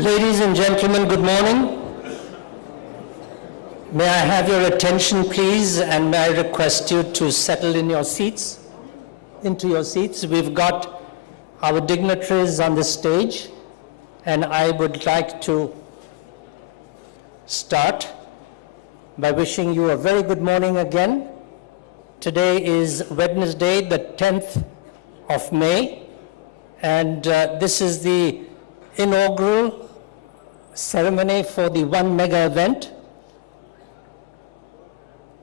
Ladies and gentlemen, good morning. May I have your attention, please, and may I request you to settle in your seats, into your seats. We've got our dignitaries on the stage, and I would like to start by wishing you a very good morning again. Today is Wednesday, the 10th of May, and this is the inaugural ceremony for the One Mega event.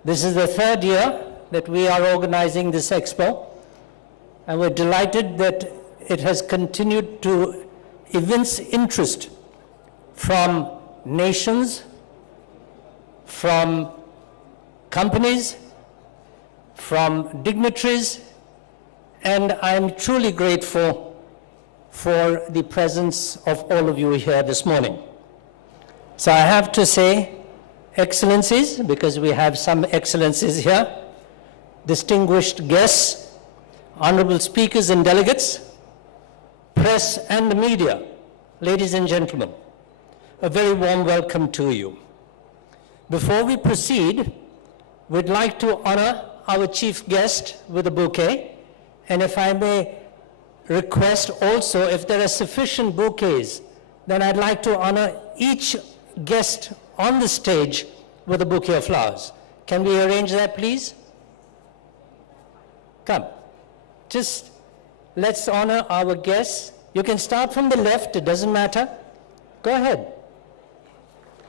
This is the third year that we are organizing this expo, and we're delighted that it has continued to evince interest from nations, from companies, from dignitaries, and I'm truly grateful for the presence of all of you here this morning. So I have to say, Excellencies, because we have some excellencies here, distinguished guests, honorable speakers and delegates, press and media, ladies and gentlemen, a very warm welcome to you. Before we proceed, we'd like to honor our chief guest with a bouquet, and if I may request also, if there are sufficient bouquets, then I'd like to honor each guest on the stage with a bouquet of flowers. Can we arrange that, please? Come. Just let's honor our guests. You can start from the left, it doesn't matter. Go ahead.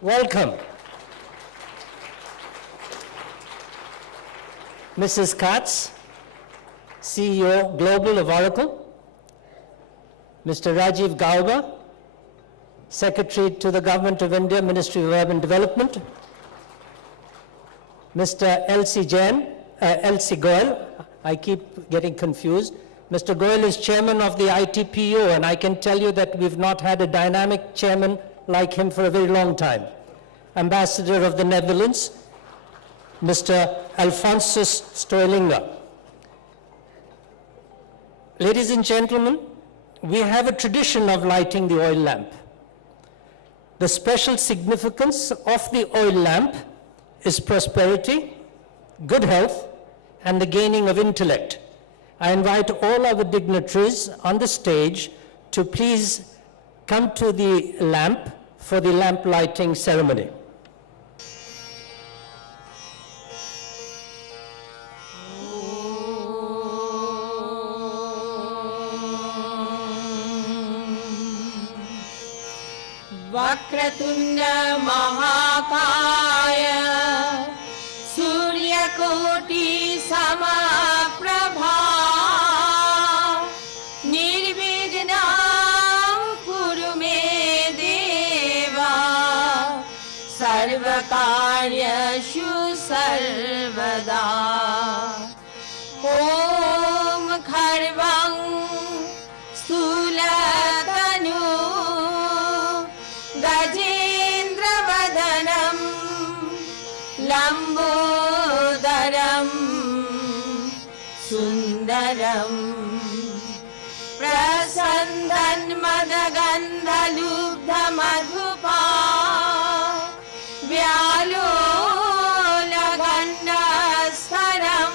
Welcome. Mrs. Catz, CEO Global of Oracle. Mr. Rajiv Gauba, Secretary to the Government of India, Ministry of Urban Development. Mr. L.C. Goyal, I keep getting confused. Mr. Goyal is chairman of the ITPO, and I can tell you that we've not had a dynamic chairman like him for a very long time. Ambassador of the Netherlands, Mr. Alphonsus Stoelinga. Ladies and gentlemen, we have a tradition of lighting the oil lamp. The special significance of the oil lamp is prosperity, good health, and the gaining of intellect. I invite all our dignitaries on the stage to please come to the lamp for the lamp lighting ceremony. Vakratunda Mahakaya Surya Koti Samaprabha Nirvignam Kuru Me Deva Sarvakaryashu Sarvada Om Kharvang Stulatanu Gajendravadhanam Lambodaram Sundaram Prasandhan Madagandha Lubdha Madhupa Vyalola Gandhastaram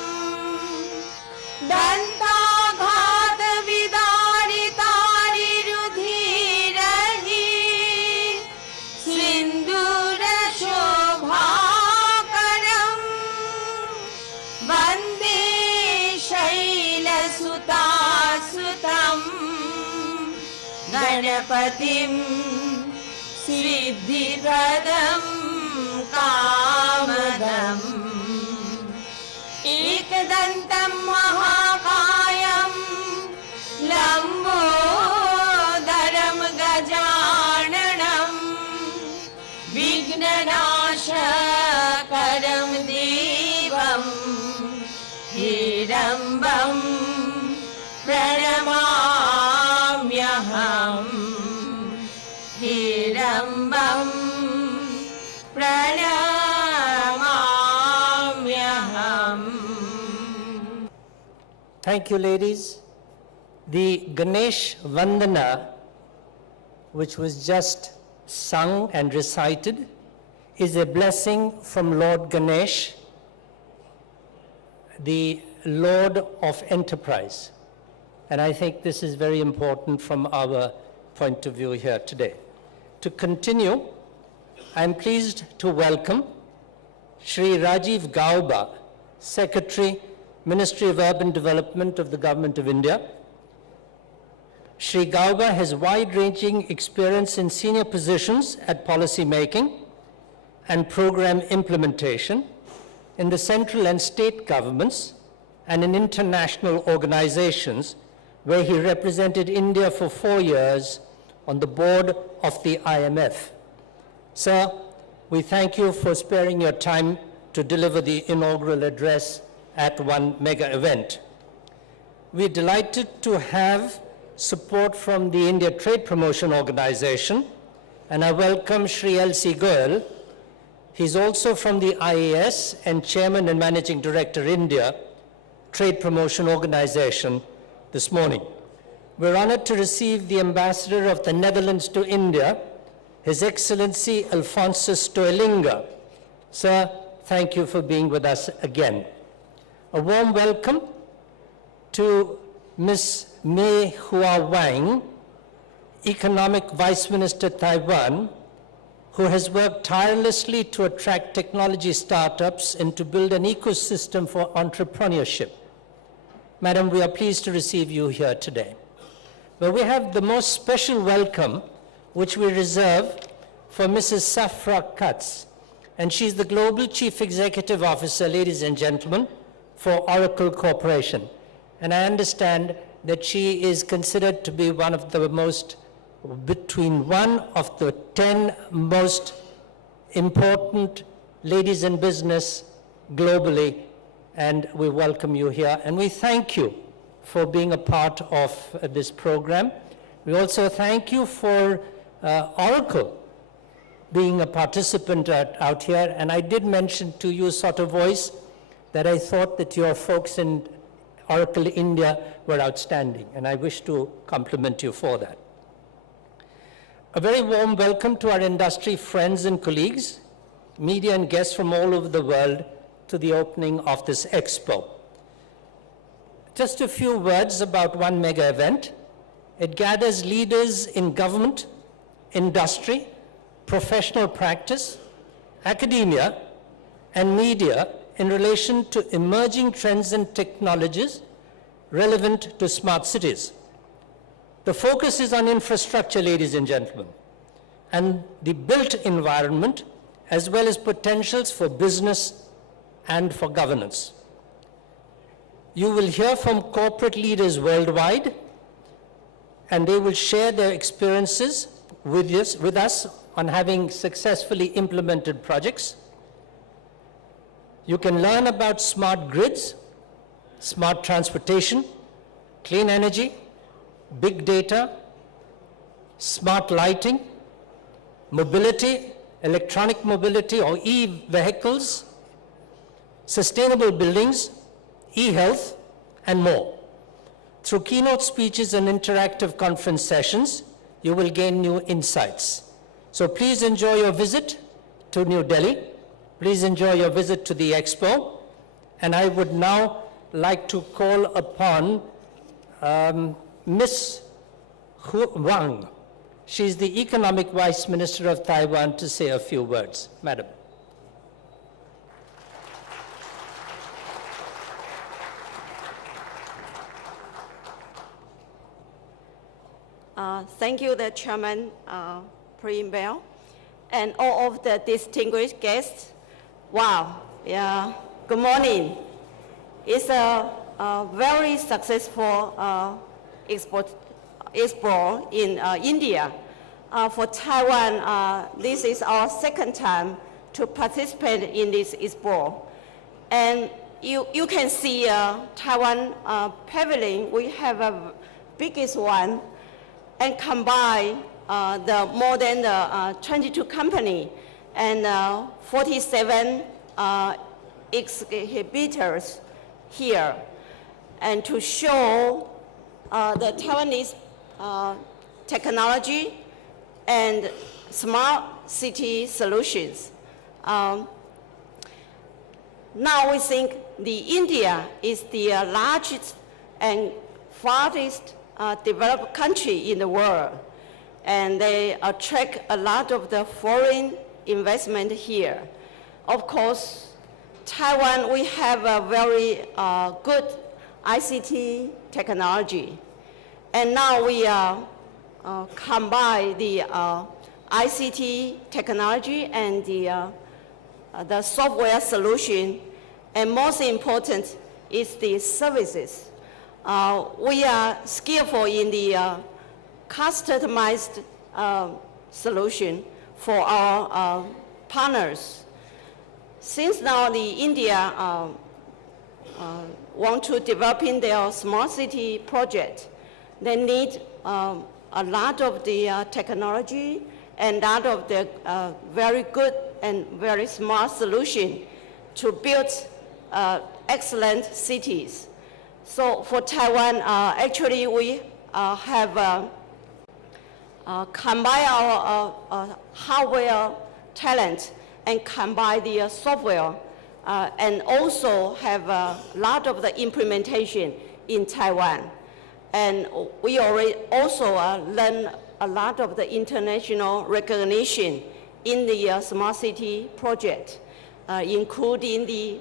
Dantaghat Vidaritari Rudhirahi Sindura Shobhakaram Vande Shaila Sutasutam Ganapatim Siddhipradam Kamadam Ekdantam Mahakayam Lambodaram Gajananam Vignanashakaram Devam Hidambam Pranamamyaham Hidambam Pranamamyaham. Thank you, ladies. The Ganesh Vandana, which was just sung and recited is a blessing from Lord Ganesh, the Lord of Enterprise. And I think this is very important from our point of view here today. To continue, I'm pleased to welcome Shri Rajiv Gauba, Secretary, Ministry of Urban Development of the Government of India. Shri Gauba has wide-ranging experience in senior positions at policy making and program implementation in the central and state governments and in international organizations, where he represented India for 4 years on the board of the IMF. Sir, we thank you for sparing your time to deliver the inaugural address at one mega event. We're delighted to have support from the India Trade Promotion Organization, and I welcome Shri L.C. Goyal. He's also from the IAS and Chairman and Managing Director, India Trade Promotion Organization, this morning. We're honored to receive the Ambassador of the Netherlands to India, His Excellency Alphonsus Stoelinga. Sir, thank you for being with us again. A warm welcome to Ms. Mei-Hua Wang, Economic Vice Minister, Taiwan, who has worked tirelessly to attract technology startups and to build an ecosystem for entrepreneurship. Madam, we are pleased to receive you here today. But we have the most special welcome, which we reserve for Mrs. Safra Catz, and she's the Global Chief Executive Officer, ladies and gentlemen, for Oracle Corporation. And I understand that she is considered to be one of the most, between one of the 10 most important ladies in business globally, and we welcome you here. And we thank you for being a part of this program. We also thank you for Oracle being a participant out here. And I did mention to you sort of voice that I thought that your folks in Oracle India were outstanding, and I wish to compliment you for that. A very warm welcome to our industry friends and colleagues, media and guests from all over the world to the opening of this expo. Just a few words about one mega event. It gathers leaders in government, industry, professional practice, academia, and media in relation to emerging trends and technologies relevant to smart cities. The focus is on infrastructure, ladies and gentlemen, and the built environment, as well as potentials for business and for governance. You will hear from corporate leaders worldwide, and they will share their experiences with us on having successfully implemented projects. You can learn about smart grids, smart transportation, clean energy, big data, smart lighting, mobility, electronic mobility or e-vehicles, sustainable buildings, e-health, and more. Through keynote speeches and interactive conference sessions, you will gain new insights. So please enjoy your visit to New Delhi. Please enjoy your visit to the expo. And I would now like to call upon Ms. Wang. She's the Economic Vice Minister of Taiwan, to say a few words. Madam. Thank you, the Chairman, Prem, Behl, and all of the distinguished guests. Wow, yeah, good morning. It's a very successful expo in India. For Taiwan, this is our second time to participate in this expo. And you can see Taiwan pavilion, we have a biggest one, and combine the more than 22 company and 47 exhibitors here, and to show the Taiwanese technology and smart city solutions. Now we think India is the largest and farthest developed country in the world, and they attract a lot of the foreign investment here. Of course, Taiwan, we have a very good ICT technology, and now we combine the ICT technology and the software solution, and most important is the services. We are skillful in the customized solution for our partners. Since now India want to develop in their smart city project, they need a lot of the technology and a lot of the very good and very smart solution to build excellent cities. So for Taiwan, actually we have combined our hardware talent and combine the software, and also have a lot of the implementation in Taiwan. And we already also learn a lot of the international recognition in the smart city project, including the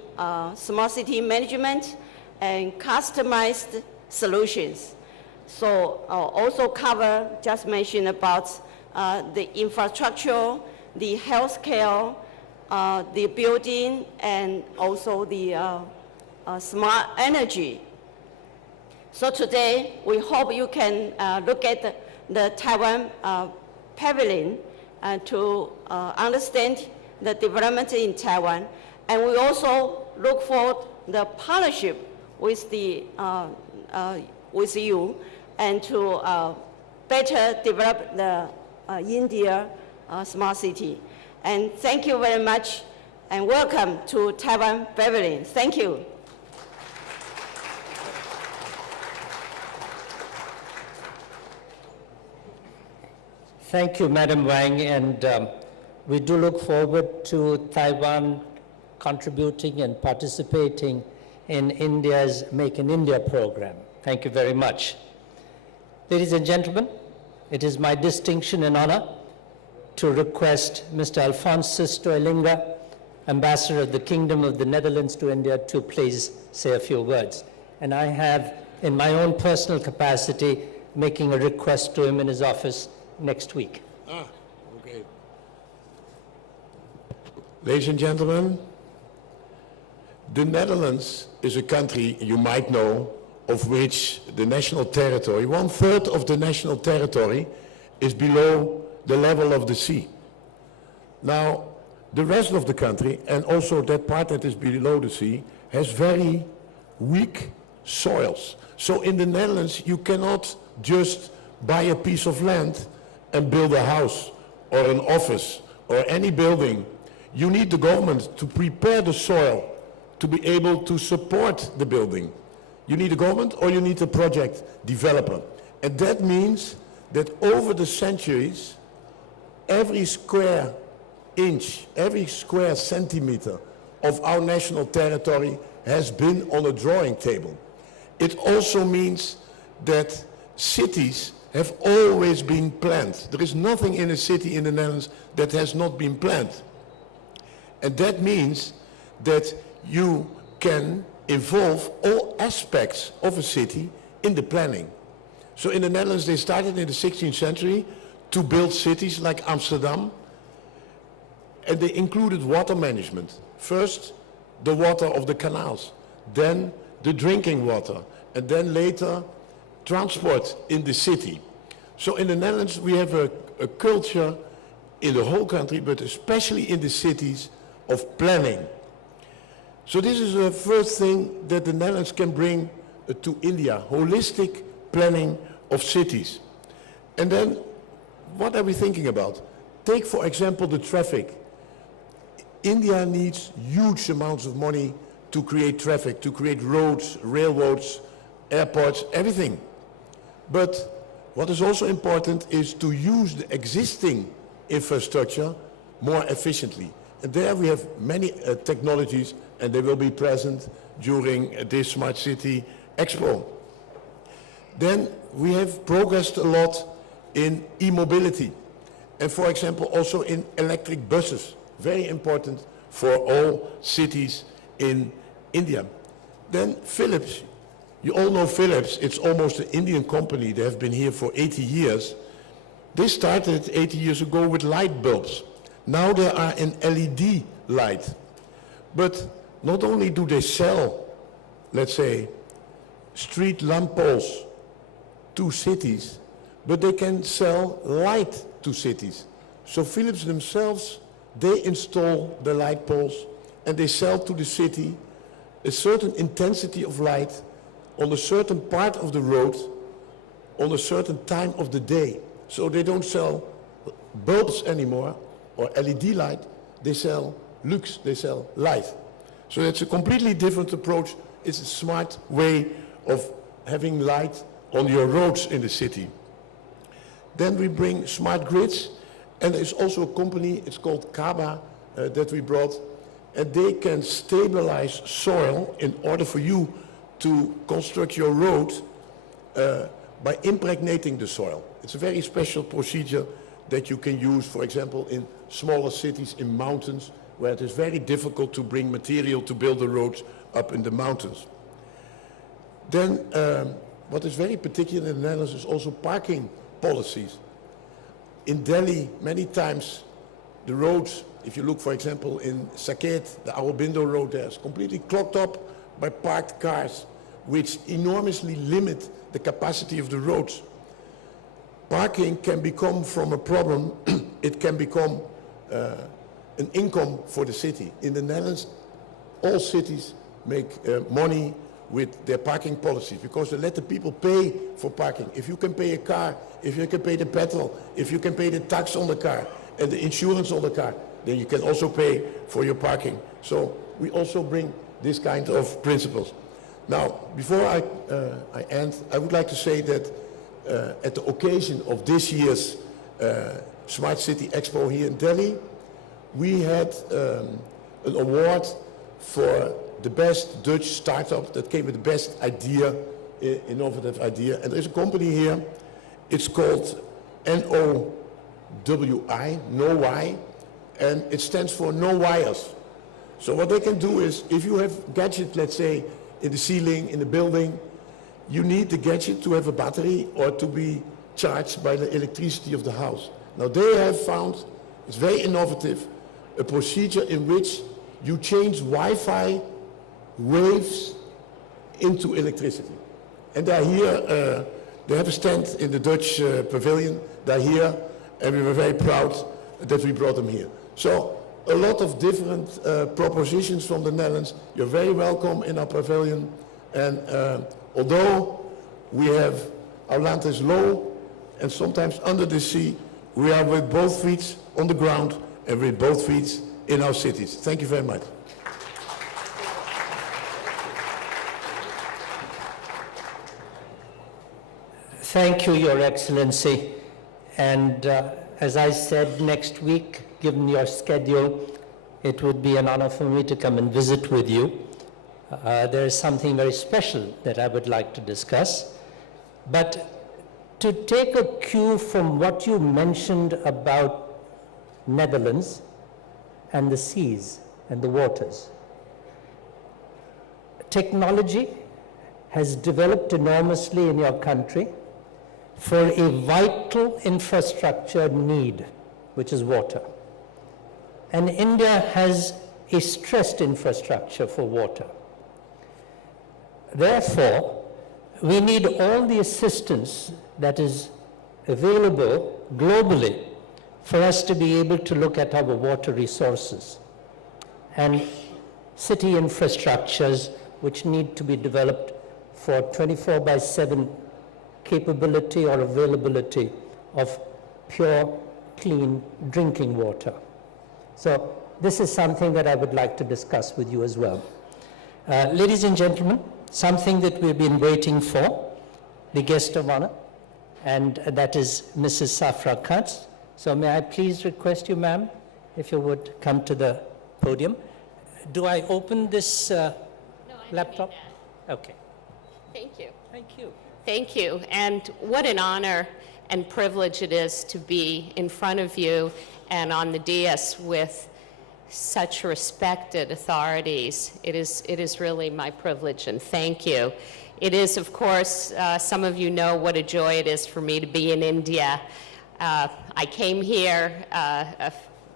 smart city management and customized solutions. So also cover, just mentioned about the infrastructure, the healthcare, the building, and also the smart energy. So today, we hope you can look at the Taiwan pavilion to understand the development in Taiwan. And we also look for the partnership with with you, and to better develop the India smart city. And thank you very much, and welcome to Taiwan Pavilion. Thank you. Thank you, Madam Wang, and we do look forward to Taiwan contributing and participating in India's Make in India program. Thank you very much. Ladies and gentlemen, it is my distinction and honor to request Mr. Alphonsus Stoelinga, Ambassador of the Kingdom of the Netherlands to India, to please say a few words. And I have, in my own personal capacity, making a request to him in his office next week. Okay. Ladies and gentlemen, the Netherlands is a country you might know, of which the national territory, 1/3 of the national territory, is below the level of the sea. Now, the rest of the country, and also that part that is below the sea, has very weak soils. So in the Netherlands, you cannot just buy a piece of land and build a house or an office or any building. You need the government to prepare the soil to be able to support the building. You need a government or you need a project developer. And that means that over the centuries, every square inch, every square centimeter of our national territory has been on a drawing table. It also means that cities have always been planned. There is nothing in a city in the Netherlands that has not been planned. And that means that you can involve all aspects of a city in the planning. So in the Netherlands, they started in the 16th century to build cities like Amsterdam, and they included water management. First, the water of the canals, then the drinking water, and then later transport in the city. So in the Netherlands, we have a culture in the whole country, but especially in the cities, of planning. So this is the first thing that the Netherlands can bring to India, holistic planning of cities. And then, what are we thinking about? Take, for example, the traffic. India needs huge amounts of money to create traffic, to create roads, railroads, airports, everything. But What is also important is to use the existing infrastructure more efficiently. And there we have many technologies, and they will be present during this Smart City Expo. Then we have progressed a lot in e-mobility. And for example, also in electric buses, very important for all cities in India. Then Philips, you all know Philips, it's almost an Indian company, they have been here for 80 years. They started 80 years ago with light bulbs. Now they are in LED light. But not only do they sell, let's say, street lamp poles to cities, but they can sell light to cities. So Philips themselves, they install the light poles and they sell to the city a certain intensity of light on a certain part of the road on a certain time of the day. So they don't sell bulbs anymore or LED light, they sell lux, they sell light. So it's a completely different approach. It's a smart way of having light on your roads in the city. Then we bring smart grids, and there's also a company, it's called Gauba, that we brought, and they can stabilize soil in order for you to construct your road by impregnating the soil. It's a very special procedure that you can use, for example, in smaller cities, in mountains, where it is very difficult to bring material to build the roads up in the mountains. Then, what is very particular in the Netherlands is also parking policies. In Delhi, many times, the roads, if you look, for example, in Saket, the Aurobindo road there is completely clogged up by parked cars, which enormously limit the capacity of the roads. Parking can become from a problem, it can become an income for the city. In the Netherlands, all cities make money with their parking policies because they let the people pay for parking. If you can pay a car, if you can pay the petrol, if you can pay the tax on the car and the insurance on the car, then you can also pay for your parking. So we also bring this kind of principles. Now, before I end, I would like to say that at the occasion of this year's Smart City Expo here in Delhi, we had an award for the best Dutch startup that came with the best idea, innovative idea. And there's a company here, it's called NOWI, No Why, and it stands for No Wires. So what they can do is, if you have gadgets, let's say, in the ceiling, in the building, you need the gadget to have a battery or to be charged by the electricity of the house. Now they have found, it's very innovative, a procedure in which you change Wi-Fi waves into electricity. And they're here, they have a stand in the Dutch pavilion, they're here, and we were very proud that we brought them here. So a lot of different propositions from the Netherlands. You're very welcome in our pavilion, and although we have, our land is low and sometimes under the sea, we are with both feet on the ground and with both feet in our cities. Thank you very much. Thank you, Your Excellency. And as I said, next week, given your schedule, it would be an honor for me to come and visit with you. There is something very special that I would like to discuss. But to take a cue from what you mentioned about Netherlands and the seas and the waters, technology has developed enormously in your country for a vital infrastructure need, which is water. And India has a stressed infrastructure for water. Therefore, we need all the assistance that is available globally for us to be able to look at our water resources and city infrastructures which need to be developed for 24/7 capability or availability of pure, clean drinking water. So this is something that I would like to discuss with you as well. Ladies and gentlemen, something that we've been waiting for, the guest of honor, and that is Mrs. Safra Catz. So may I please request you, ma'am, if you would come to the podium. Do I open this laptop? Okay. Thank you. Thank you. Thank you. And what an honor and privilege it is to be in front of you and on the dais with such respected authorities. It is really my privilege, and thank you. It is, of course, some of you know what a joy it is for me to be in India. I came here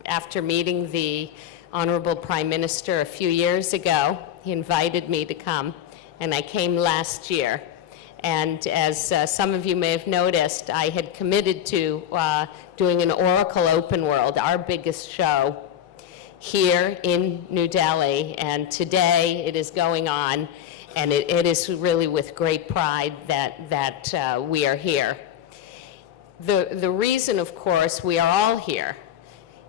after meeting the Honorable Prime Minister a few years ago. He invited me to come, and I came last year. And as some of you may have noticed, I had committed to doing an Oracle Open World, our biggest show, here in New Delhi. And today it is going on, and it is really with great pride that we are here. The reason, of course, we are all here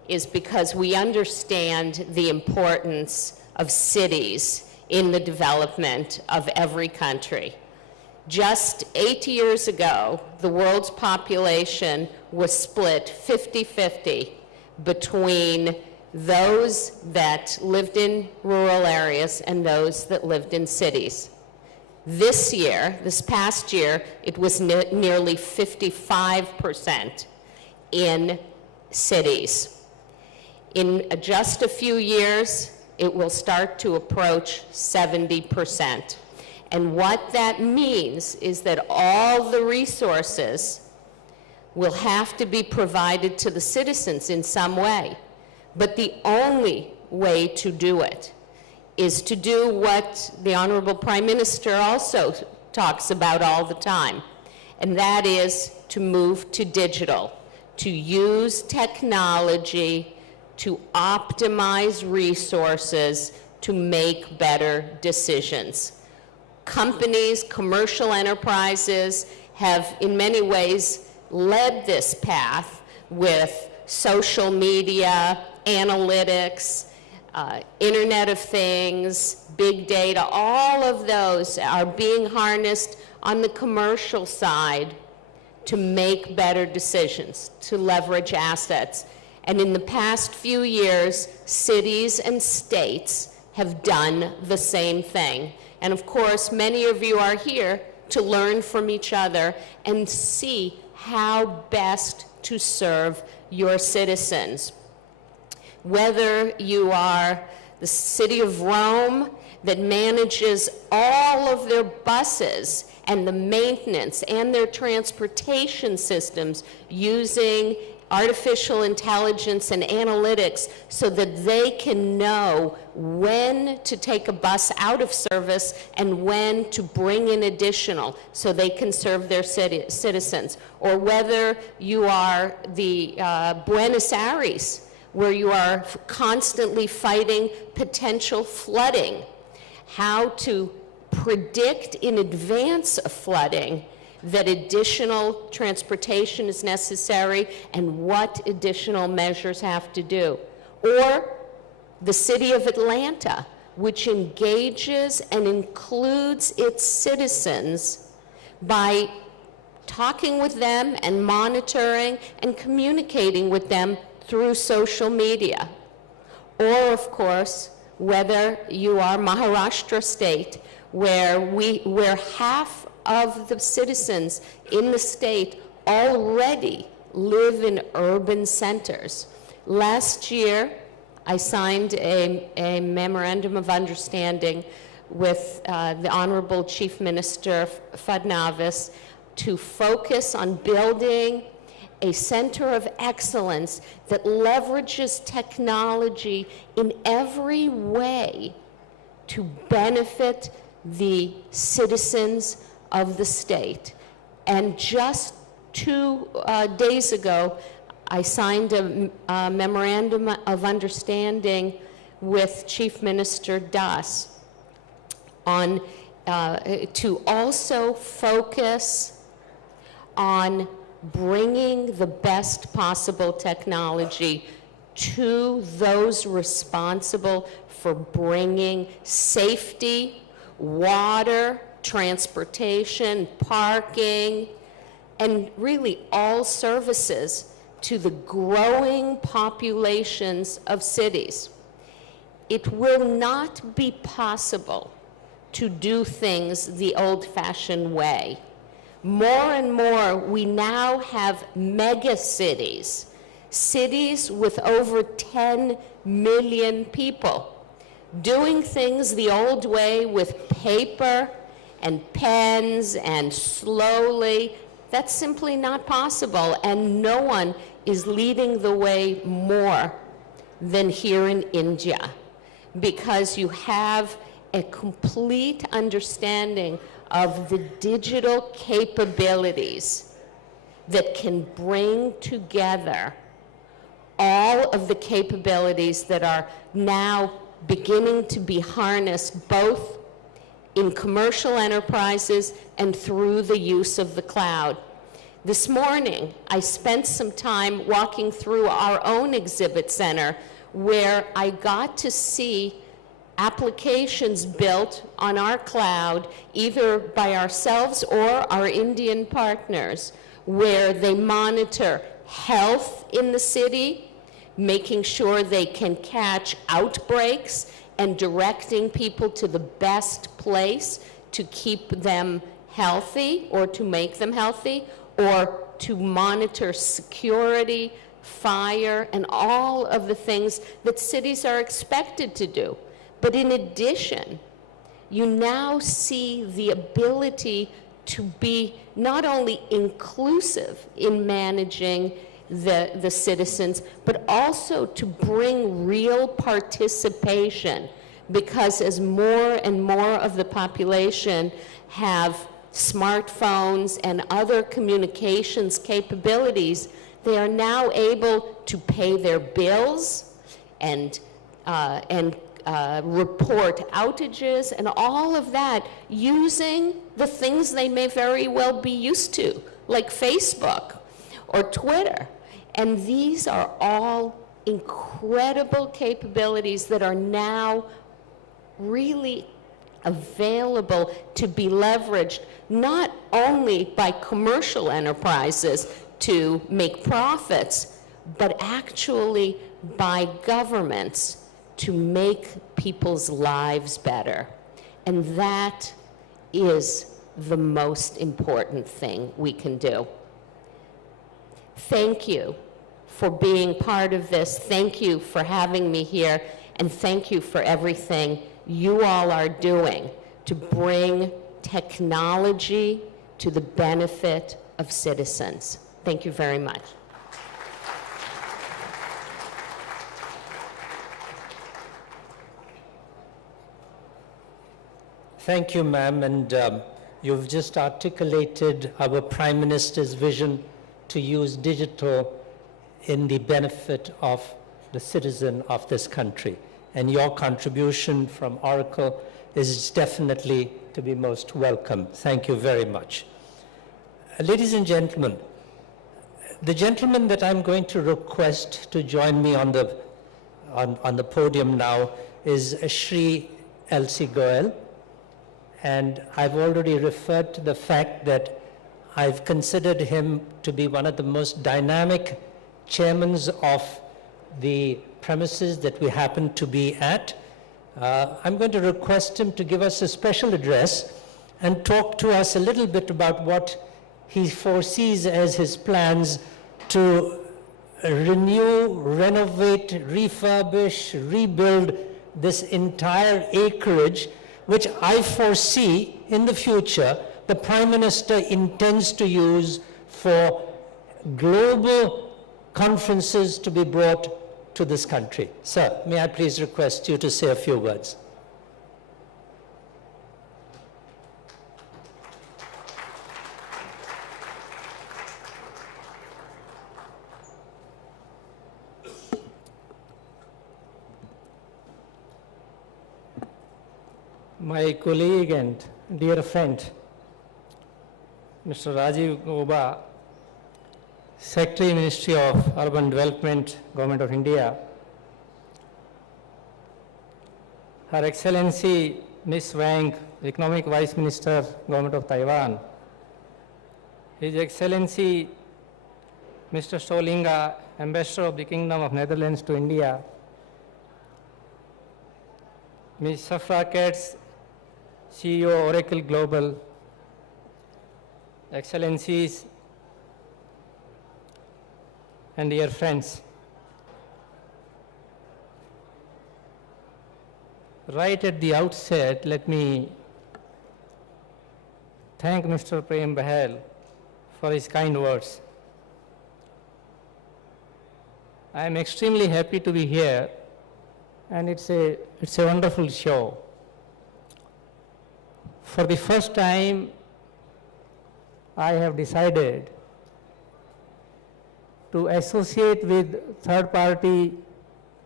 is because we understand the importance of cities in the development of every country. Just 8 years ago, the world's population was split 50-50 between those that lived in rural areas and those that lived in cities. This year, this past year, it was nearly 55% in cities. In just a few years, it will start to approach 70%. And what that means is that all the resources will have to be provided to the citizens in some way. But the only way to do it is to do what the Honorable Prime Minister also talks about all the time, and that is to move to digital, to use technology to optimize resources to make better decisions. Companies, commercial enterprises have in many ways led this path with social media, analytics, Internet of Things, big data. All of those are being harnessed on the commercial side to make better decisions, to leverage assets. And in the past few years, cities and states have done the same thing. And of course, many of you are here to learn from each other and see how best to serve your citizens. Whether you are the city of Rome that manages all of their buses and the maintenance and their transportation systems using artificial intelligence and analytics so that they can know when to take a bus out of service and when to bring in additional so they can serve their citizens. Or whether you are the Buenos Aires, where you are constantly fighting potential flooding, how to predict in advance of flooding that additional transportation is necessary and what additional measures have to do. Or the city of Atlanta, which engages and includes its citizens by talking with them and monitoring and communicating with them through social media. Or, of course, whether you are Maharashtra state, where half of the citizens in the state already live in urban centers. Last year, I signed a memorandum of understanding with the Honorable Chief Minister Fadnavis to focus on building a center of excellence that leverages technology in every way to benefit the citizens of the state. And just 2 days ago, I signed a memorandum of understanding with Chief Minister Das on to also focus on bringing the best possible technology to those responsible for bringing safety, water, transportation, parking, and really all services to the growing populations of cities. It will not be possible to do things the old-fashioned way. More and more, we now have mega cities, cities with over 10 million people, doing things the old way with paper and pens and slowly. That's simply not possible, and no one is leading the way more than here in India, because you have a complete understanding of the digital capabilities that can bring together all of the capabilities that are now beginning to be harnessed both in commercial enterprises and through the use of the cloud. This morning, I spent some time walking through our own exhibit center where I got to see applications built on our cloud, either by ourselves or our Indian partners, where they monitor health in the city, making sure they can catch outbreaks and directing people to the best place to keep them healthy or to make them healthy, or to monitor security, fire, and all of the things that cities are expected to do. But in addition, you now see the ability to be not only inclusive in managing the citizens, but also to bring real participation, because as more and more of the population have smartphones and other communications capabilities, they are now able to pay their bills and report outages and all of that using the things they may very well be used to, like Facebook or Twitter. And these are all incredible capabilities that are now really available to be leveraged, not only by commercial enterprises to make profits, but actually by governments to make people's lives better. And that is the most important thing we can do. Thank you for being part of this. Thank you for having me here. And thank you for everything you all are doing to bring technology to the benefit of citizens. Thank you very much. Thank you, ma'am, and you've just articulated our Prime Minister's vision to use digital in the benefit of the citizen of this country. And your contribution from Oracle is definitely to be most welcome. Thank you very much. Ladies and gentlemen, the gentleman that I'm going to request to join me on the podium now is Shri Goyal. And I've already referred to the fact that I've considered him to be one of the most dynamic chairmen of the premises that we happen to be at. I'm going to request him to give us a special address and talk to us a little bit about what he foresees as his plans to renew, renovate, refurbish, rebuild this entire acreage, which I foresee in the future the Prime Minister intends to use for global conferences to be brought to this country. Sir, may I please request you to say a few words? My colleague and dear friend, Mr. Rajiv Gauba, Secretary, Ministry of Urban Development, Government of India, Her Excellency Ms. Wang, Economic Vice Minister, Government of Taiwan, His Excellency Mr. Stoelinga, Ambassador of the Kingdom of Netherlands to India, Ms. Safra Catz, CEO Oracle Global, Excellencies and dear friends. Right at the outset, let me thank Mr. Prem Behl for his kind words. I am extremely happy to be here, and it's a wonderful show. For the first time, I have decided to associate with third-party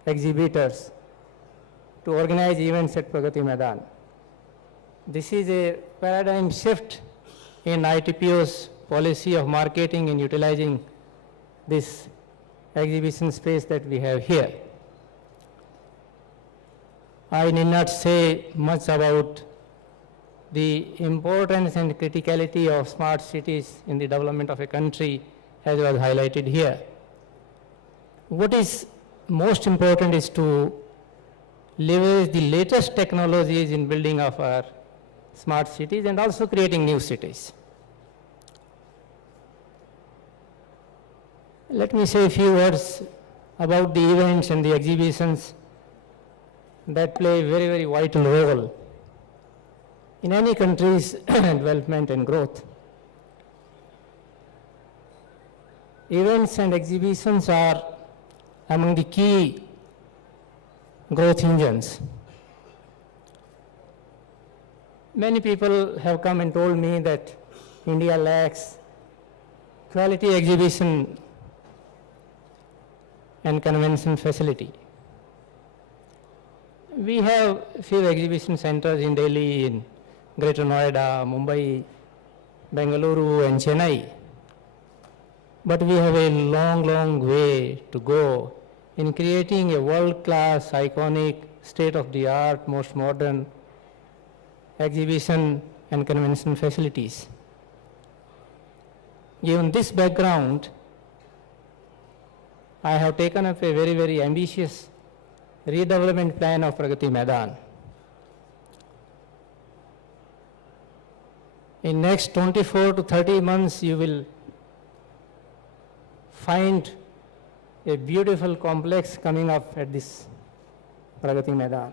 exhibitors to organize events at Pragati Maidan. This is a paradigm shift in ITPO's policy of marketing and utilizing this exhibition space that we have here. I need not say much about the importance and criticality of smart cities in the development of a country, as was highlighted here. What is most important is to leverage the latest technologies in building of our smart cities and also creating new cities. Let me say a few words about the events and the exhibitions that play a very, very vital role in any country's development and growth. Events and exhibitions are among the key growth engines. Many people have come and told me that India lacks quality exhibition and convention facility. We have few exhibition centers in Delhi, in Greater Noida, Mumbai, Bengaluru and Chennai. But we have a long, long way to go in creating a world-class, iconic, state-of-the-art, most modern exhibition and convention facilities. Given this background, I have taken up a very, very ambitious redevelopment plan of Pragati Maidan. In next 24 to 30 months, you will find a beautiful complex coming up at this Pragati Maidan.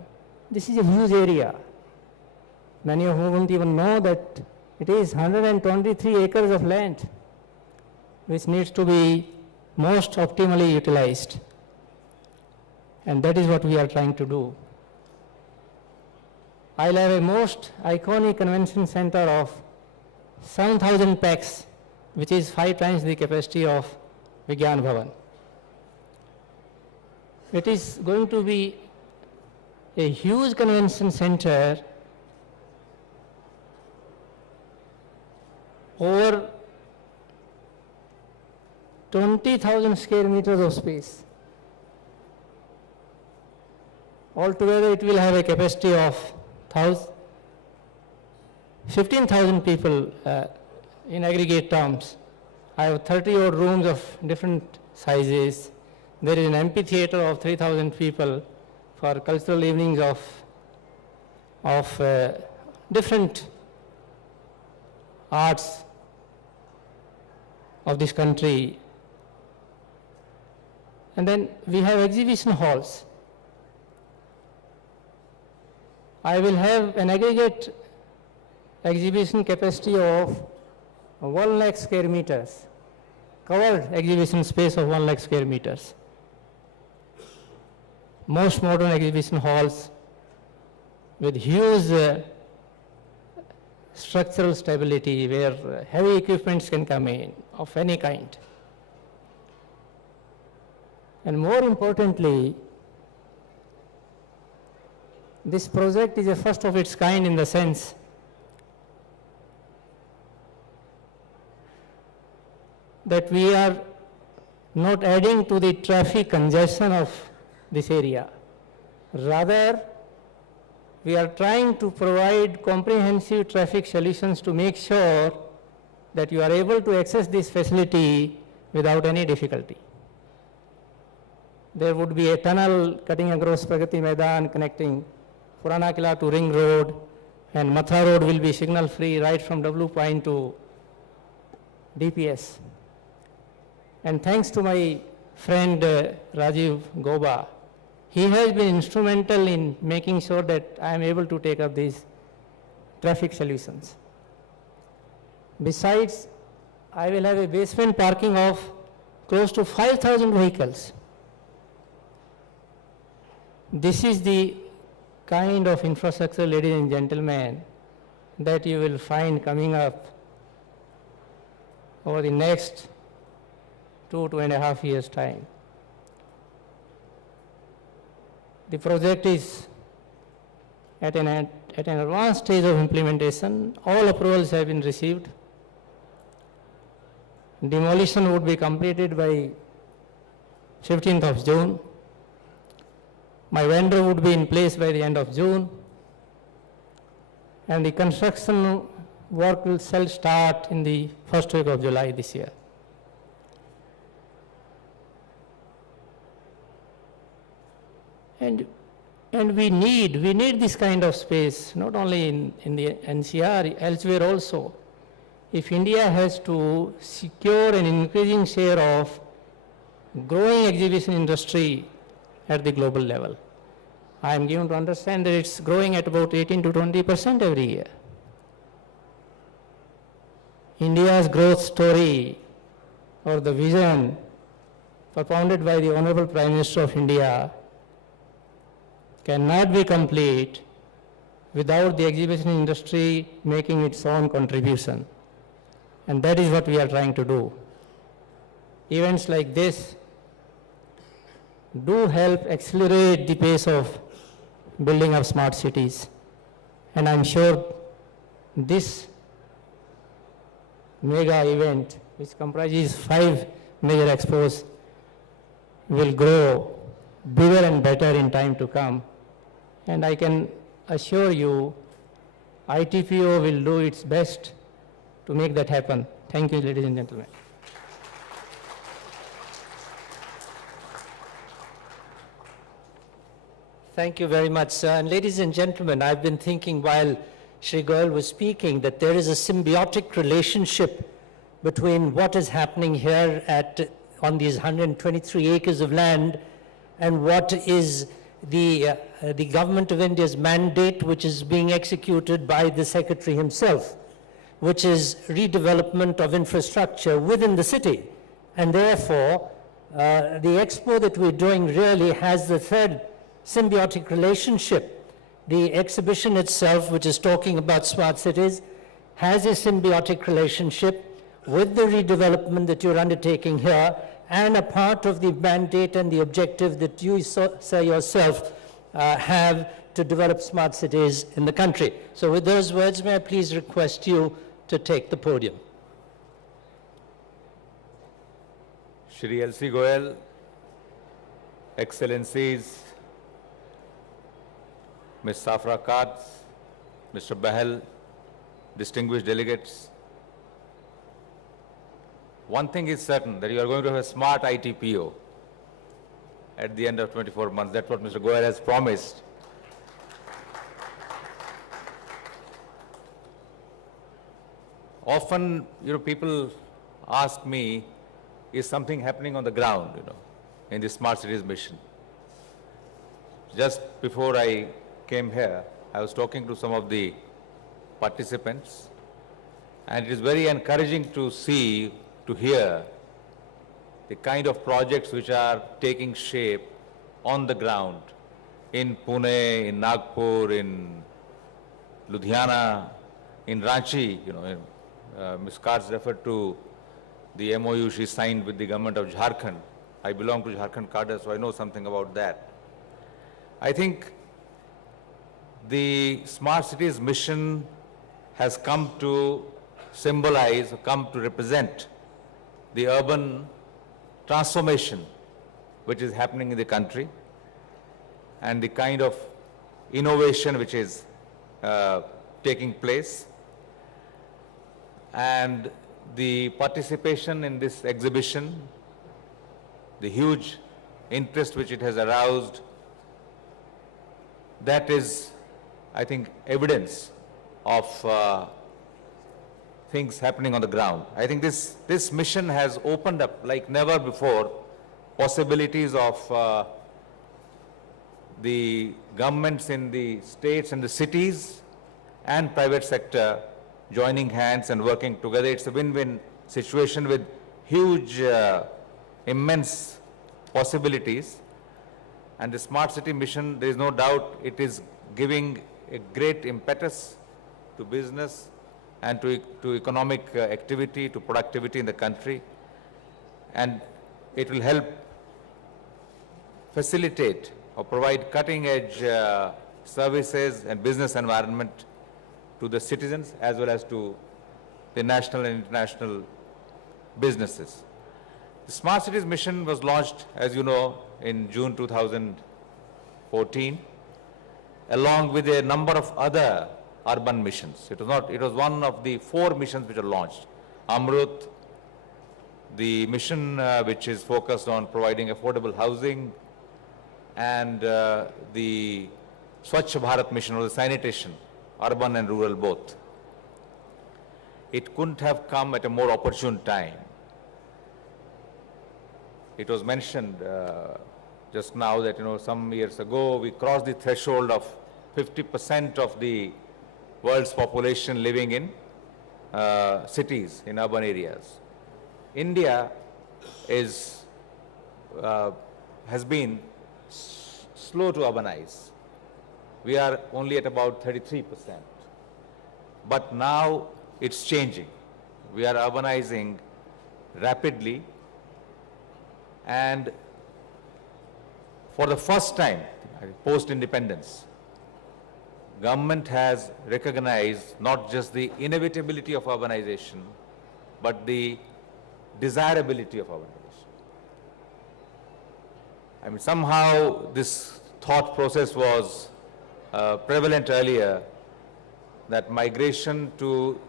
This is a huge area. Many of you won't even know that it is 123 acres of land which needs to be most optimally utilized. And that is what we are trying to do. I'll have a most iconic convention center of 7,000 packs, which is 5 times the capacity of Vigyan Bhavan. It is going to be a huge convention center over 20,000 square meters of space. Altogether, it will have a capacity of 15,000 people in aggregate terms. I have 30 odd rooms of different sizes. There is an amphitheater of 3,000 people for cultural evenings of different arts of this country. And then we have exhibition halls. I will have an aggregate exhibition capacity of 1 lakh square meters, covered exhibition space of 1 lakh square meters. Most modern exhibition halls with huge structural stability where heavy equipments can come in of any kind. And more importantly, this project is a first of its kind in the sense that we are not adding to the traffic congestion of this area. Rather, we are trying to provide comprehensive traffic solutions to make sure that you are able to access this facility without any difficulty. There would be a tunnel cutting across Pragati Maidan connecting Purana Kila to Ring Road, and Mathura Road will be signal free right from W Point to DPS. And thanks to my friend Rajiv Gauba, he has been instrumental in making sure that I am able to take up these traffic solutions. Besides, I will have a basement parking of close to 5,000 vehicles. This is the kind of infrastructure, ladies and gentlemen, that you will find coming up over the next 2.5 years' time. The project is at an advanced stage of implementation. All approvals have been received. Demolition would be completed by 15th of June. My vendor would be in place by the end of June. And the construction work will start in the first week of July this year. And we need this kind of space, not only in the NCR, elsewhere also. If India has to secure an increasing share of growing exhibition industry at the global level, I am given to understand that it's growing at about 18 to 20% every year. India's growth story, or the vision propounded by the Honorable Prime Minister of India, cannot be complete without the exhibition industry making its own contribution. And that is what we are trying to do. Events like this do help accelerate the pace of building of smart cities. And I'm sure this mega event, which comprises 5 major expos, will grow bigger and better in time to come. And I can assure you, ITPO will do its best to make that happen. Thank you, ladies and gentlemen. Thank you very much, sir. And ladies and gentlemen, I've been thinking while Shri Goyal was speaking that there is a symbiotic relationship between what is happening here on these 123 acres of land and what is the Government of India's mandate, which is being executed by the Secretary himself, which is redevelopment of infrastructure within the city. And therefore, the expo that we're doing really has the third symbiotic relationship. The exhibition itself, which is talking about smart cities, has a symbiotic relationship with the redevelopment that you're undertaking here, and a part of the mandate and the objective that you, sir, yourself have to develop smart cities in the country. So with those words, may I please request you to take the podium. Shri L.C. Goyal, Excellencies, Ms. Safra Catz, Mr. Behl, distinguished delegates. One thing is certain, that you are going to have a smart ITPO at the end of 24 months. That's what Mr. Goyal has promised. Often, people ask me, is something happening on the ground, in the Smart Cities mission? Just before I came here, I was talking to some of the participants, and it is very encouraging to see, to hear the kind of projects which are taking shape on the ground in Pune, in Nagpur, in Ludhiana, in Ranchi. Ms. Catz referred to the MOU she signed with the government of Jharkhand. I belong to Jharkhand cadre, so I know something about that. I think the Smart Cities mission has come to symbolize, come to represent the urban transformation which is happening in the country and the kind of innovation which is taking place. And the participation in this exhibition, the huge interest which it has aroused, that is, I think, evidence of things happening on the ground. I think this mission has opened up like never before possibilities of the governments in the states and the cities and private sector joining hands and working together. It's a win-win situation with huge, immense possibilities. And the Smart City mission, there is no doubt it is giving a great impetus to business and to economic activity, to productivity in the country. And it will help facilitate or provide cutting-edge services and business environment to the citizens as well as to the national and international businesses. The Smart Cities mission was launched, as you know, in June 2014, along with a number of other urban missions. It was one of the 4 missions which are launched. Amrut, the mission which is focused on providing affordable housing, and the Swachh Bharat mission, or the sanitation, urban and rural both. It couldn't have come at a more opportune time. It was mentioned just now that, some years ago we crossed the threshold of 50% of the world's population living in cities, in urban areas. India has been slow to urbanize. We are only at about 33%. But now it's changing. We are urbanizing rapidly, and for the first time, post-independence, government has recognized not just the inevitability of urbanization, but the desirability of urbanization. I mean, somehow this thought process was prevalent earlier, that migration to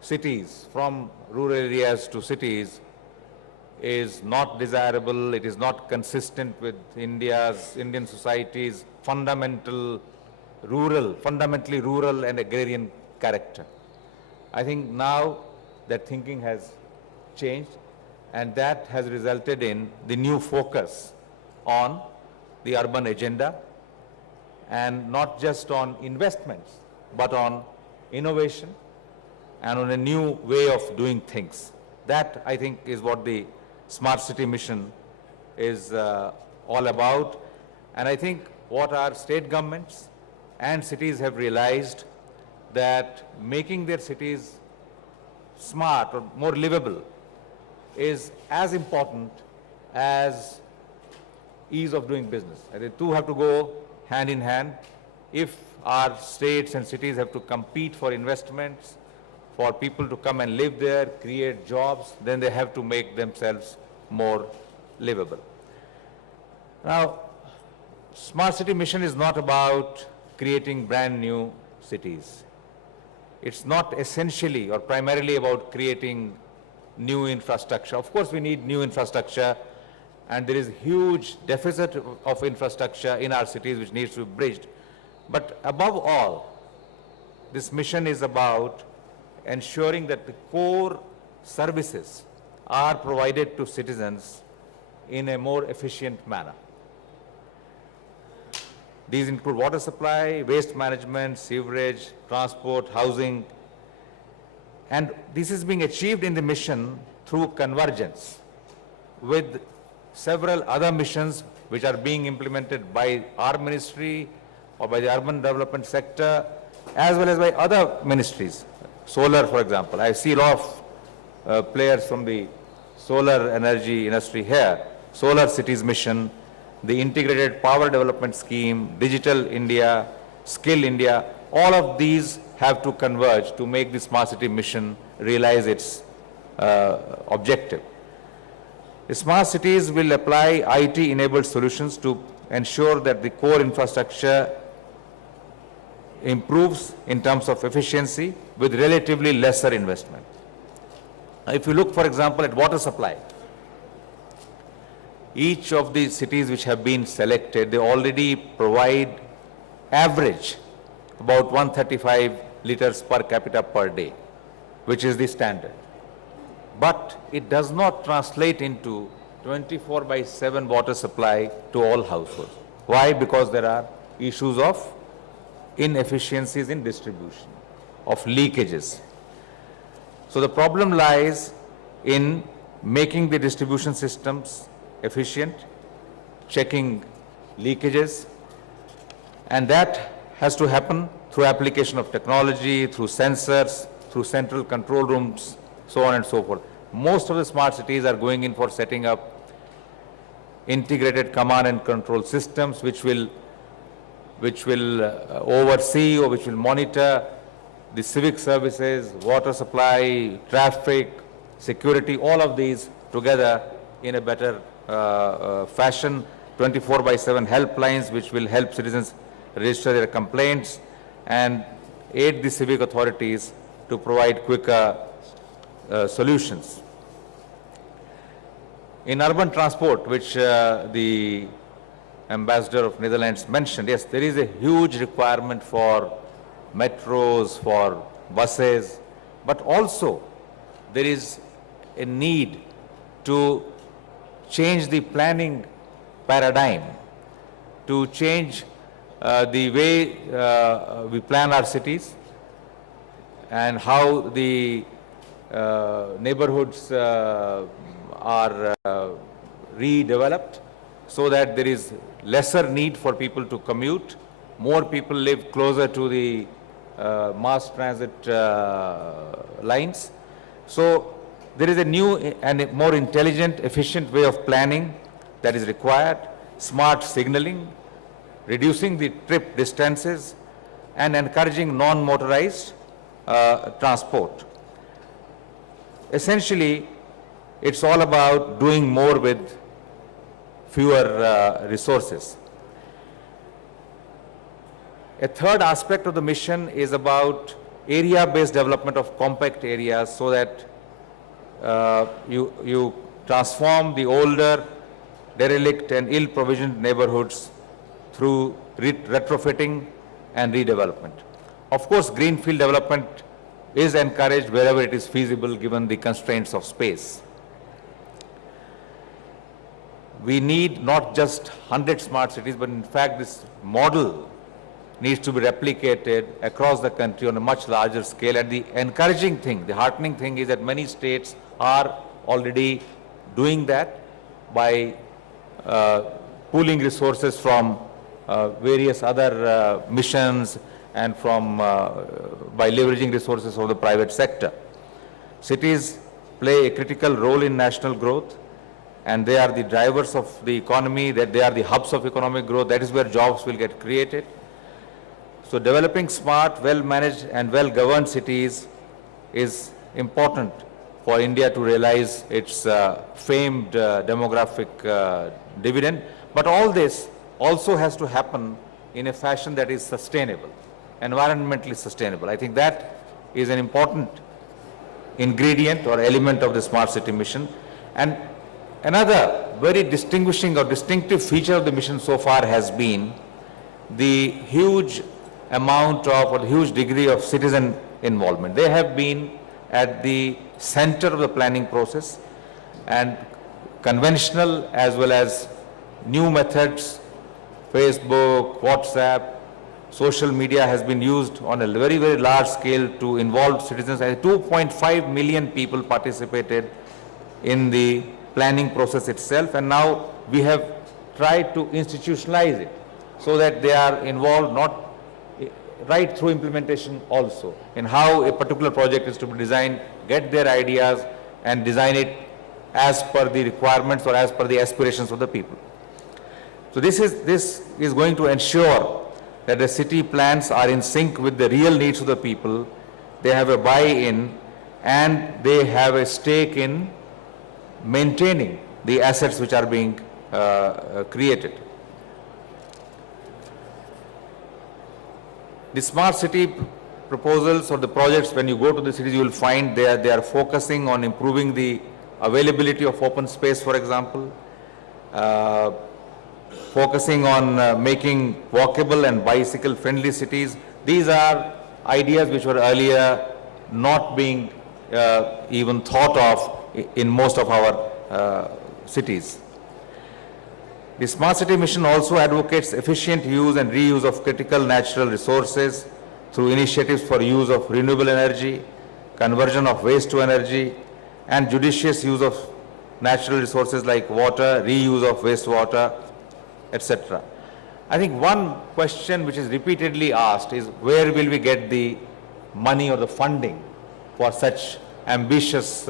cities, from rural areas to cities, is not desirable, it is not consistent with Indian society's fundamentally rural and agrarian character. I think now that thinking has changed, and that has resulted in the new focus on the urban agenda, and not just on investments, but on innovation and on a new way of doing things. That, I think, is what the Smart City mission is all about. And I think what our state governments and cities have realized, that making their cities smart or more livable is as important as ease of doing business. And the two have to go hand in hand. If our states and cities have to compete for investments, for people to come and live there, create jobs, then they have to make themselves more livable. Now, Smart City mission is not about creating brand new cities. It's not essentially or primarily about creating new infrastructure. Of course, we need new infrastructure, and there is huge deficit of infrastructure in our cities which needs to be bridged. But above all, this mission is about ensuring that the core services are provided to citizens in a more efficient manner. These include water supply, waste management, sewerage, transport, housing, and this is being achieved in the mission through convergence with several other missions which are being implemented by our ministry or by the urban development sector, as well as by other ministries. Solar, for example. I see a lot of players from the solar energy industry here. Solar Cities mission, the Integrated Power Development Scheme, Digital India, Skill India, all of these have to converge to make the Smart City mission realize its objective. The Smart Cities will apply IT-enabled solutions to ensure that the core infrastructure improves in terms of efficiency with relatively lesser investment. If you look, for example, at water supply, each of the cities which have been selected, they already provide average about 135 liters per capita per day, which is the standard. But it does not translate into 24/7 water supply to all households. Why? Because there are issues of inefficiencies in distribution, of leakages. So the problem lies in making the distribution systems efficient, checking leakages, and that has to happen through application of technology, through sensors, through central control rooms, so on and so forth. Most of the smart cities are going in for setting up integrated command and control systems which will oversee or which will monitor the civic services, water supply, traffic, security, all of these together in a better fashion, 24/7 helplines which will help citizens register their complaints and aid the civic authorities to provide quicker solutions. In urban transport, which the Ambassador of Netherlands mentioned, yes, there is a huge requirement for metros, for buses, but also there is a need to change the planning paradigm, to change the way we plan our cities and how the neighborhoods are redeveloped so that there is lesser need for people to commute, more people live closer to the mass transit lines. So there is a new and a more intelligent, efficient way of planning that is required, smart signaling, reducing the trip distances and encouraging non-motorized transport. Essentially, it's all about doing more with fewer resources. A third aspect of the mission is about area-based development of compact areas so that you transform the older, derelict and ill-provisioned neighborhoods through retrofitting and redevelopment. Of course, greenfield development is encouraged wherever it is feasible given the constraints of space. We need not just 100 smart cities, but in fact this model needs to be replicated across the country on a much larger scale. And the encouraging thing, the heartening thing is that many states are already doing that by pooling resources from various other missions and from by leveraging resources of the private sector. Cities play a critical role in national growth, and they are the drivers of the economy, that they are the hubs of economic growth. That is where jobs will get created. So developing smart, well-managed and well-governed cities is important for India to realize its famed demographic dividend. But all this also has to happen in a fashion that is sustainable, environmentally sustainable. I think that is an important ingredient or element of the smart city mission. And another very distinguishing or distinctive feature of the mission so far has been the huge amount of or the huge degree of citizen involvement. They have been at the center of the planning process, and conventional as well as new methods, Facebook, WhatsApp, social media has been used on a very, very large scale to involve citizens. 2.5 million people participated in the planning process itself, and now we have tried to institutionalize it so that they are involved not right through implementation also in how a particular project is to be designed, get their ideas and design it as per the requirements or as per the aspirations of the people. So this is going to ensure that the city plans are in sync with the real needs of the people. They have a buy-in and they have a stake in maintaining the assets which are being created. The smart city proposals or the projects, when you go to the cities, you will find they are focusing on improving the availability of open space, for example, focusing on making walkable and bicycle-friendly cities. These are ideas which were earlier not being even thought of in most of our cities. The Smart City Mission also advocates efficient use and reuse of critical natural resources through initiatives for use of renewable energy, conversion of waste to energy, and judicious use of natural resources like water, reuse of wastewater, etc. I think one question which is repeatedly asked is, where will we get the money or the funding for such ambitious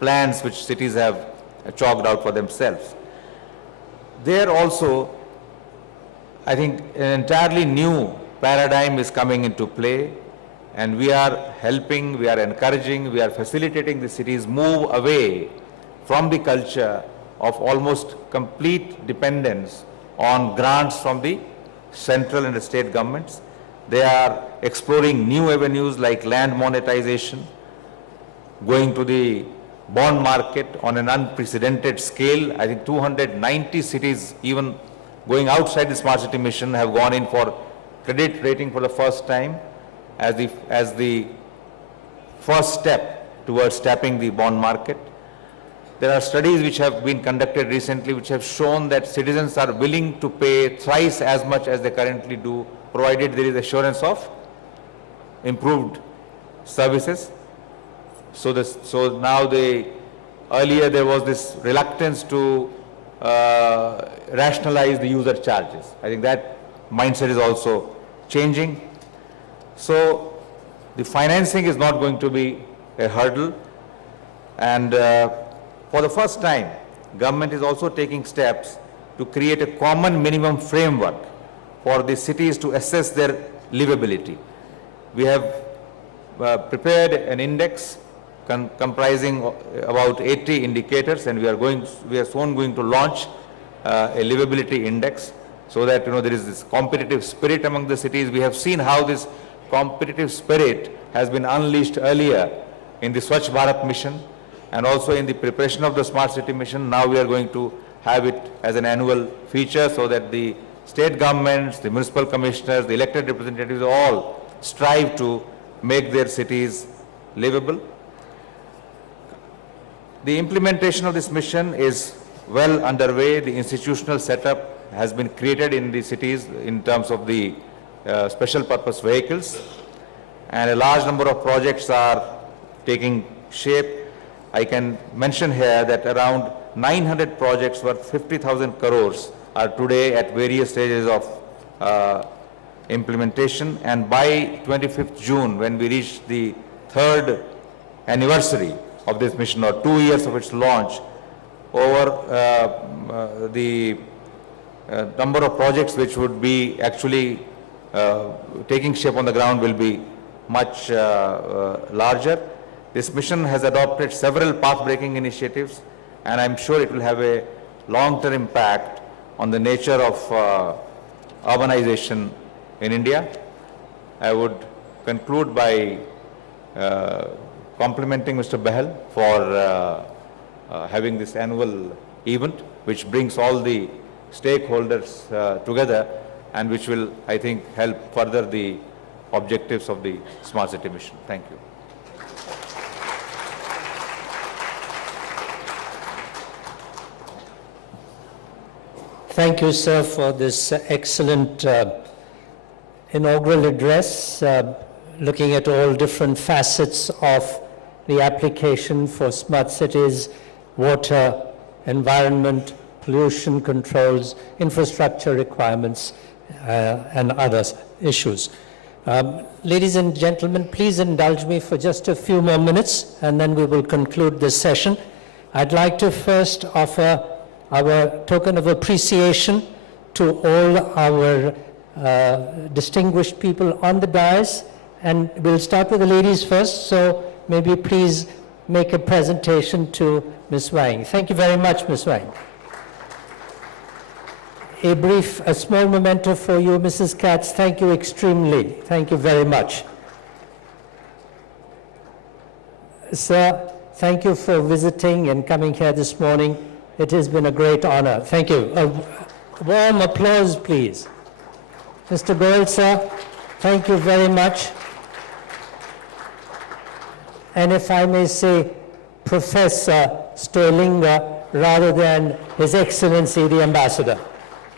plans which cities have chalked out for themselves? There also, I think an entirely new paradigm is coming into play, and we are helping, we are encouraging, we are facilitating the cities move away from the culture of almost complete dependence on grants from the central and the state governments. They are exploring new avenues like land monetization, going to the bond market on an unprecedented scale. I think 290 cities, even going outside the Smart City Mission, have gone in for credit rating for the first time as the first step towards tapping the bond market. There are studies which have been conducted recently which have shown that citizens are willing to pay thrice as much as they currently do, provided there is assurance of improved services. So now earlier there was this reluctance to rationalize the user charges. I think that mindset is also changing. So the financing is not going to be a hurdle, and for the first time, government is also taking steps to create a common minimum framework for the cities to assess their livability. We have prepared an index comprising about 80 indicators, and we are soon going to launch a livability index, so that there is this competitive spirit among the cities. We have seen how this competitive spirit has been unleashed earlier in the Swachh Bharat mission and also in the preparation of the Smart City Mission. Now we are going to have it as an annual feature, so that the state governments, the municipal commissioners, the elected representatives all strive to make their cities livable. The implementation of this mission is well underway. The institutional setup has been created in the cities in terms of the special purpose vehicles, and a large number of projects are taking shape. I can mention here that around 900 projects worth 50,000 crores are today at various stages of implementation, and by 25th June, when we reach the 3rd anniversary of this mission, or 2 years of its launch, over the number of projects which would be actually taking shape on the ground will be much larger. This mission has adopted several path-breaking initiatives, and I'm sure it will have a long-term impact on the nature of urbanization in India. I would conclude by complimenting Mr. Behl for having this annual event, which brings all the stakeholders together, and which will, I think, help further the objectives of the Smart City Mission. Thank you. Thank you, sir, for this excellent inaugural address, looking at all different facets of the application for smart cities, water, environment, pollution controls, infrastructure requirements, and other issues. Ladies and gentlemen, please indulge me for just a few more minutes, and then we will conclude this session. I'd like to first offer our token of appreciation to all our distinguished people on the dais, and we'll start with the ladies first, so maybe please make a presentation to Ms. Wang. Thank you very much, Ms. Wang. A small memento for you, Mrs. Catz. Thank you extremely. Thank you very much. Sir, thank you for visiting and coming here this morning. It has been a great honor. Thank you. A warm applause, please. Mr. Goyal, sir, thank you very much. And if I may say, Professor Stoelinga, rather than His Excellency the Ambassador.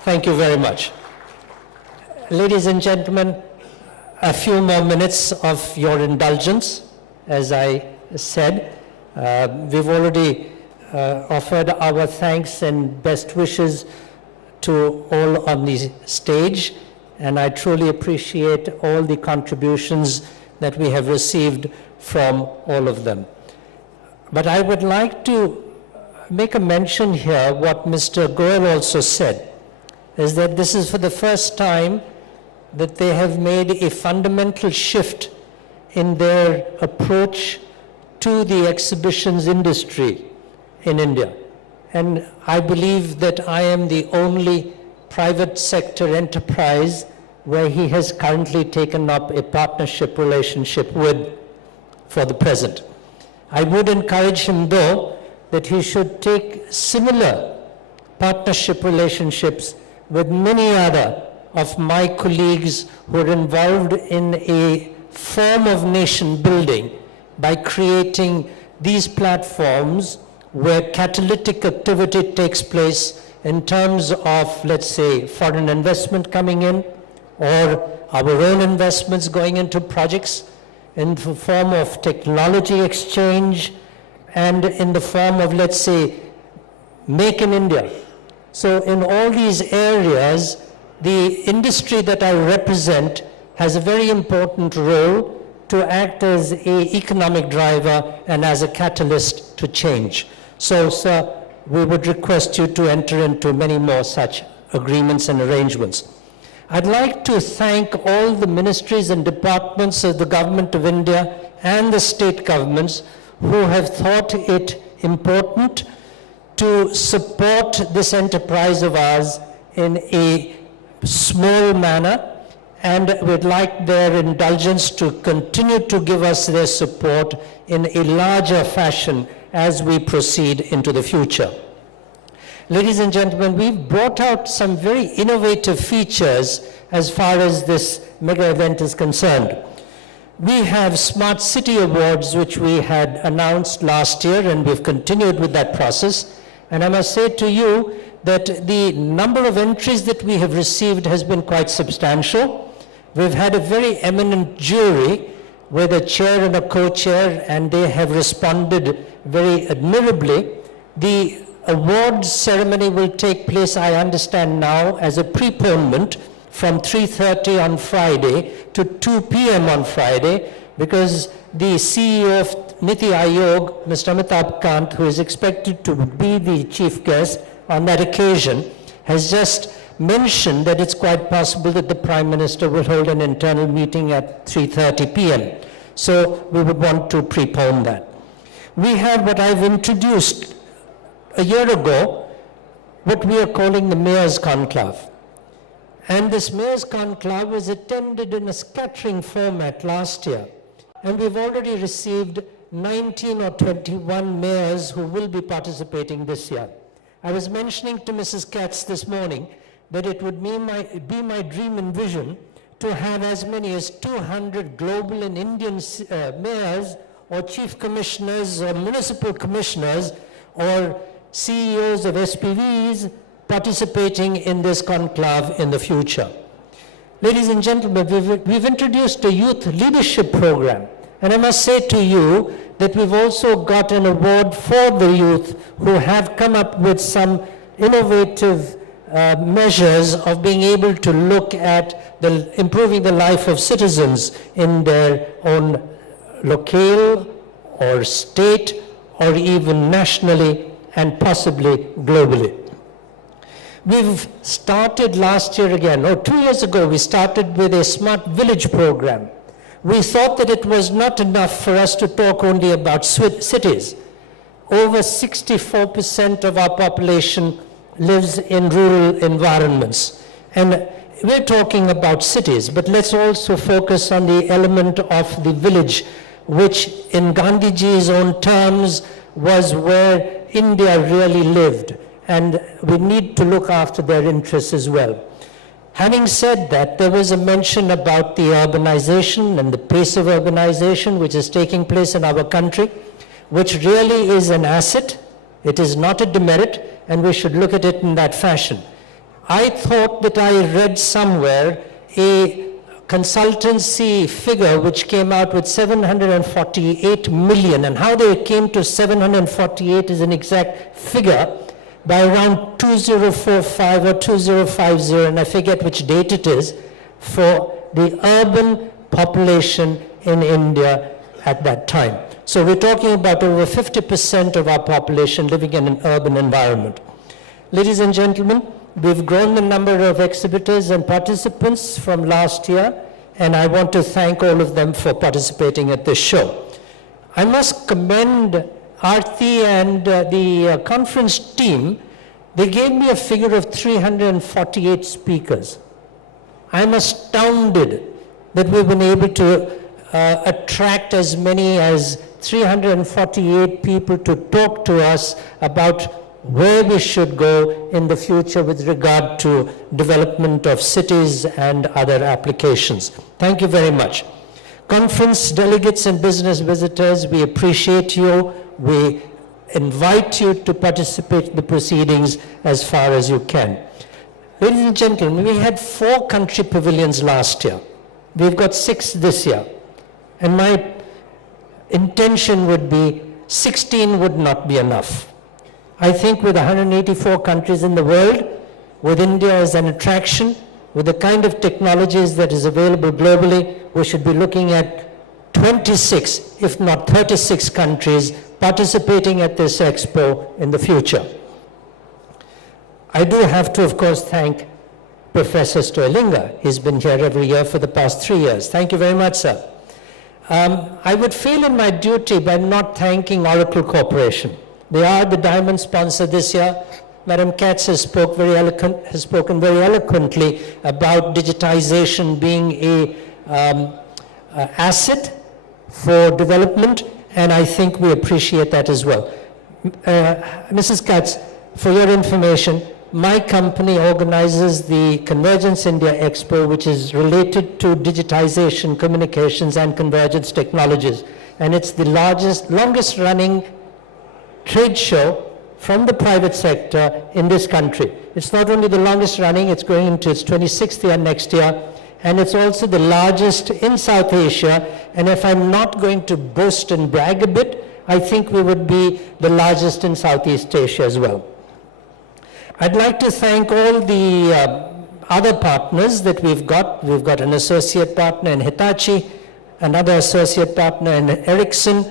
Thank you very much. Ladies and gentlemen, a few more minutes of your indulgence, as I said. We've already offered our thanks and best wishes to all on the stage, and I truly appreciate all the contributions that we have received from all of them. But I would like to make a mention here what Mr. Goyal also said, is that this is for the first time that they have made a fundamental shift in their approach to the exhibitions industry in India. And I believe that I am the only private sector enterprise where he has currently taken up a partnership relationship with for the present. I would encourage him, though, that he should take similar partnership relationships with many other of my colleagues who are involved in a form of nation building by creating these platforms where catalytic activity takes place in terms of, let's say, foreign investment coming in, or our own investments going into projects, in the form of technology exchange, and in the form of, let's say, Make in India. So in all these areas, the industry that I represent has a very important role to act as an economic driver and as a catalyst to change. So, sir, we would request you to enter into many more such agreements and arrangements. I'd like to thank all the ministries and departments of the Government of India and the state governments who have thought it important to support this enterprise of ours in a small manner, and we'd like their indulgence to continue to give us their support in a larger fashion as we proceed into the future. Ladies and gentlemen, we've brought out some very innovative features as far as this mega event is concerned. We have Smart City Awards, which we had announced last year, and we've continued with that process. And I must say to you that the number of entries that we have received has been quite substantial. We've had a very eminent jury with a chair and a co-chair, and they have responded very admirably. The awards ceremony will take place, I understand now, as a preponement from 3:30 on Friday to 2 p.m. on Friday, because the CEO of Niti Aayog, Mr. Amitabh Kant, who is expected to be the chief guest on that occasion, has just mentioned that it's quite possible that the Prime Minister will hold an internal meeting at 3:30 p.m. So we would want to prepone that. We have what I've introduced a year ago, what we are calling the Mayor's Conclave. And this Mayor's Conclave was attended in a scattering format last year. And we've already received 19 or 21 mayors who will be participating this year. I was mentioning to Mrs. Catz this morning that it would be my dream and vision to have as many as 200 global and Indian mayors or chief commissioners or municipal commissioners or CEOs of SPVs participating in this conclave in the future. Ladies and gentlemen, we've introduced a youth leadership program, and I must say to you that we've also got an award for the youth who have come up with some innovative measures of being able to look at improving the life of citizens in their own locale or state or even nationally and possibly globally. We've started last year again, or 2 years ago, we started with a smart village program. We thought that it was not enough for us to talk only about cities. Over 64% of our population lives in rural environments. And we're talking about cities, but let's also focus on the element of the village which in Gandhiji's own terms was where India really lived, and we need to look after their interests as well. Having said that, there was a mention about the urbanization and the pace of urbanization which is taking place in our country, which really is an asset. It is not a demerit, and we should look at it in that fashion. I thought that I read somewhere a consultancy figure which came out with 748 million, and how they came to 748 is an exact figure, by around 2045 or 2050, and I forget which date it is, for the urban population in India at that time. So we're talking about over 50% of our population living in an urban environment. Ladies and gentlemen, we've grown the number of exhibitors and participants from last year, and I want to thank all of them for participating at this show. I must commend Aarti and the conference team. They gave me a figure of 348 speakers. I'm astounded that we've been able to attract as many as 348 people to talk to us about where we should go in the future with regard to development of cities and other applications. Thank you very much. Conference delegates and business visitors, we appreciate you. We invite you to participate in the proceedings as far as you can. Ladies and gentlemen, we had 4 country pavilions last year. We've got 6 this year. And my intention would be 16 would not be enough. I think with 184 countries in the world, with India as an attraction, with the kind of technologies that is available globally, we should be looking at 26, if not 36 countries participating at this expo in the future. I do have to, of course, thank Professor Stoelinga. He's been here every year for the past 3 years. Thank you very much, sir. I would feel in my duty by not thanking Oracle Corporation. They are the diamond sponsor this year. Madam Catz has spoken very eloquently about digitization being a asset for development, and I think we appreciate that as well. Mrs. Catz, for your information, my company organizes the Convergence India Expo, which is related to digitization, communications, and convergence technologies. And it's the longest running trade show from the private sector in this country. It's not only the longest running, it's going into its 26th year next year, and it's also the largest in South Asia. And if I'm not going to boast and brag a bit, I think we would be the largest in Southeast Asia as well. I'd like to thank all the other partners that we've got. We've got an associate partner in Hitachi, another associate partner in Ericsson,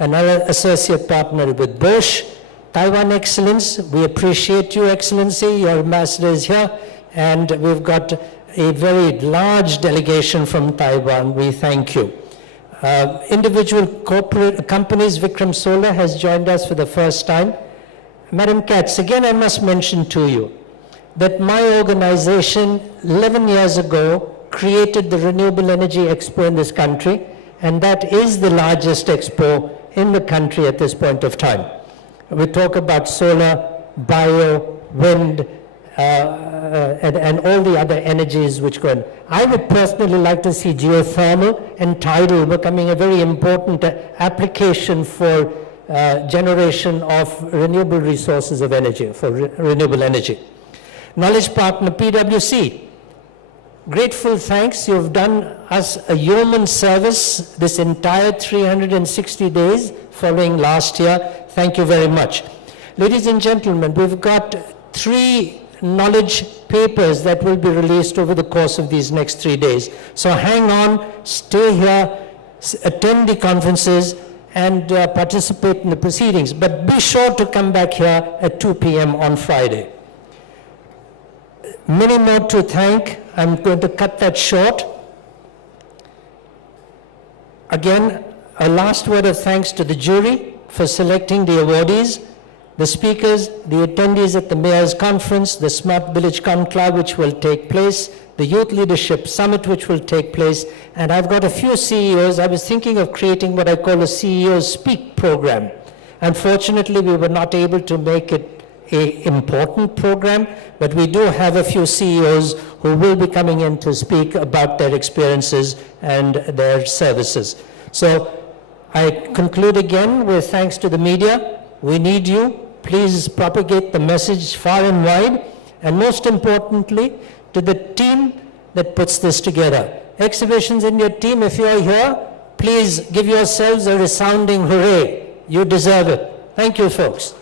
another associate partner with Bosch. Taiwan Excellence, we appreciate you, Excellency. Your ambassador is here, and we've got a very large delegation from Taiwan. We thank you. Individual corporate companies, Vikram Solar has joined us for the first time. Madam Catz, again I must mention to you that my organization 11 years ago created the Renewable Energy Expo in this country, and that is the largest expo in the country at this point of time. We talk about solar, bio, wind, and all the other energies which go in. I would personally like to see geothermal and tidal becoming a very important application for generation of renewable resources of energy, for renewable energy. Knowledge partner PwC, grateful thanks. You've done us a yeoman service this entire 360 days following last year. Thank you very much. Ladies and gentlemen, we've got 3 knowledge papers that will be released over the course of these next 3 days. So hang on, stay here, attend the conferences, and participate in the proceedings. But be sure to come back here at 2 p.m. on Friday. Many more to thank. I'm going to cut that short. Again, a last word of thanks to the jury for selecting the awardees. the speakers, the attendees at the Mayor's Conference, the Smart Village Conclave which will take place, the Youth Leadership Summit which will take place, and I've got a few CEOs. I was thinking of creating what I call a CEO Speak program. Unfortunately, we were not able to make it an important program, but we do have a few CEOs who will be coming in to speak about their experiences and their services. So I conclude again with thanks to the media. We need you. Please propagate the message far and wide, and most importantly, to the team that puts this together. Exhibitions India team, if you are here, please give yourselves a resounding hooray. You deserve it. Thank you, folks.